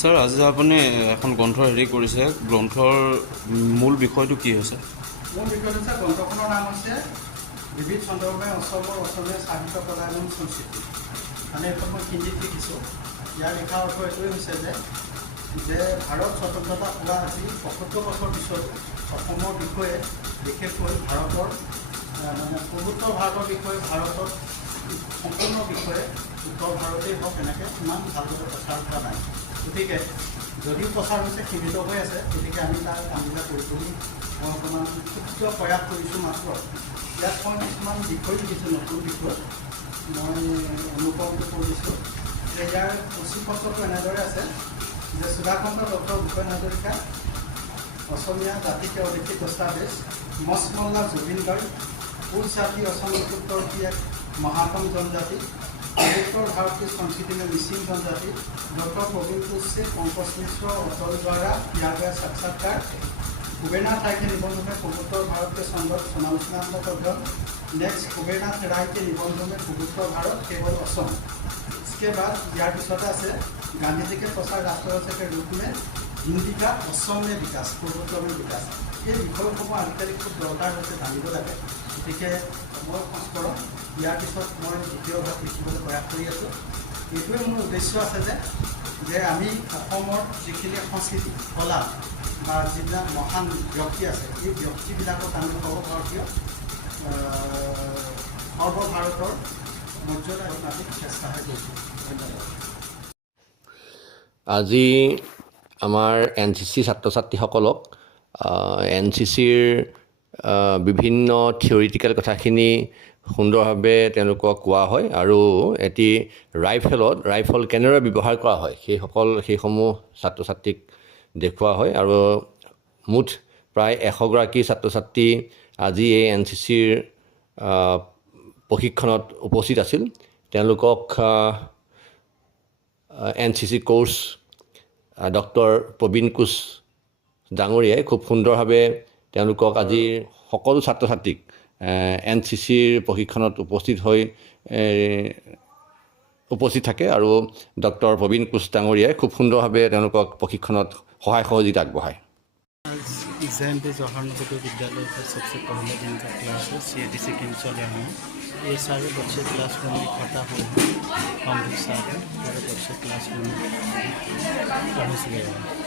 sir আজি আপুনি এখন গ্ৰন্থ হেৰি কৰিছে গ্ৰন্থৰ মূল বিষয়টো কি হৈছে মূল বিষয়টো হৈছে গ্ৰন্থখনৰ নাম হৈছে বিবিধ চন্দ্ৰময় অসমৰ অসমীয়া সাহিত্য পদায়ন সংস্কৃতি মানে এইখন মই হিন্দীত লিখিছোঁ ইয়াৰ লিখা অৰ্থ এইটোৱে হৈছে যে ভাৰত স্বতন্ত্ৰতা পোৱা আজি ৭৫ বছৰ পিছত অসমৰ বিষয়ে বিশেষকৈ ভাৰতৰ মানে পূৰ্বোত্তৰ ভাৰতৰ বিষয়ে ভাৰতৰ সম্পূৰ্ণ বিষয়ে উত্তৰ ভাৰতেই হওক এনেকৈ ইমান ভালদৰে প্ৰচাৰ কৰা নাই গতিকে যদিও প্ৰচাৰ হৈছে সীমিত হৈ আছে গতিকে আমি তাৰ কামবিলাক কৰি মই অকণমান ক্ষুদ্ৰ প্ৰয়াস কৰিছোঁ মাত্ৰ ইয়াত মই কিছুমান বিষয় লিখিছোঁ নতুন বিষয় মই অনুকৰণটো কৰিছোঁ যে ইয়াৰ সূচীপত্ৰটো এনেদৰে আছে যে সুধাকান্ত ডক্টৰ ভূপেন হাজৰিকা অসমীয়া জাতিকে অলিখিত দস্তাবেজ মছমল্লা জুবিন গাৰ্গ কোচ জাতি অসম উত্তৰ কি এক महाकम जनजाति पवित्र भारत की संस्कृति में मिसिंग जनजाति डॉक्टर प्रवीण कुश से पंकज मिश्र अटल द्वारा किया गया साक्षात्कार कुबेरनाथ राय के निबंध में पवित्र भारत के संदर्भ समालोचनात्मक अध्ययन नेक्स्ट कुबेरनाथ राय के निबंध में पवित्र भारत केवल असम इसके बाद यार पिछता से गांधी जी के प्रसार राष्ट्रवासी के रूप में हिंदी का असम में विकास पूर्वोत्तर में विकास ये विषयসমূह आजिकाली खूब दरकार होते जानिब लगे गति मैं संस्करण यार पिছত मैं द्वितीय भाग लिखिবলৈ प्रयास कर आছোঁ এইটোৱে মোৰ উদ্দেশ্য আছে যে আমি অসমৰ যিখিনি সংস্কৃতি কলা বা যিবিলাক মহান ব্যক্তি আছে এই ব্যক্তিবিলাকক আমি সৰ্বভাৰতৰ মৰ্যাদা অত্যাধিক চেষ্টাহে কৰিছোঁ ধন্যবাদ আজি আমাৰ NCC ছাত্ৰ ছাত্ৰীসকলক NCCৰ বিভিন্ন থিয়ৰিটিকেল কথাখিনি সুন্দৰভাৱে তেওঁলোকক কোৱা হয় আৰু এটি ৰাইফল কেনেদৰে ব্যৱহাৰ কৰা হয় সেইসমূহ ছাত্ৰ ছাত্ৰীক দেখুওৱা হয় আৰু মুঠ প্ৰায় 100গৰাকী ছাত্ৰ ছাত্ৰী আজি এই NCCৰ প্ৰশিক্ষণত উপস্থিত আছিল তেওঁলোকক NCC কোৰ্চ ডক্টৰ প্ৰবীণ কোচ ডাঙৰীয়াই খুব সুন্দৰভাৱে তেওঁলোকক আজি সকলো ছাত্ৰ ছাত্ৰীক NCCৰ প্ৰশিক্ষণত উপস্থিত থাকে আৰু ডক্টৰ প্ৰবীণ কোচ ডাঙৰীয়াই খুব সুন্দৰভাৱে তেওঁলোকক প্ৰশিক্ষণত সহায় সহযোগিতা আগবঢ়ায় जयंती जवाहर नवोदय विद्यालय का सबसे पहले दिन का क्लास है CATC कैंप चल रहे हैं ये सारे बच्चे क्लासरूम में इकट्ठा हुए हैं हम भी साथ हैं सारे बच्चे क्लासरूम में पहुँच गए हैं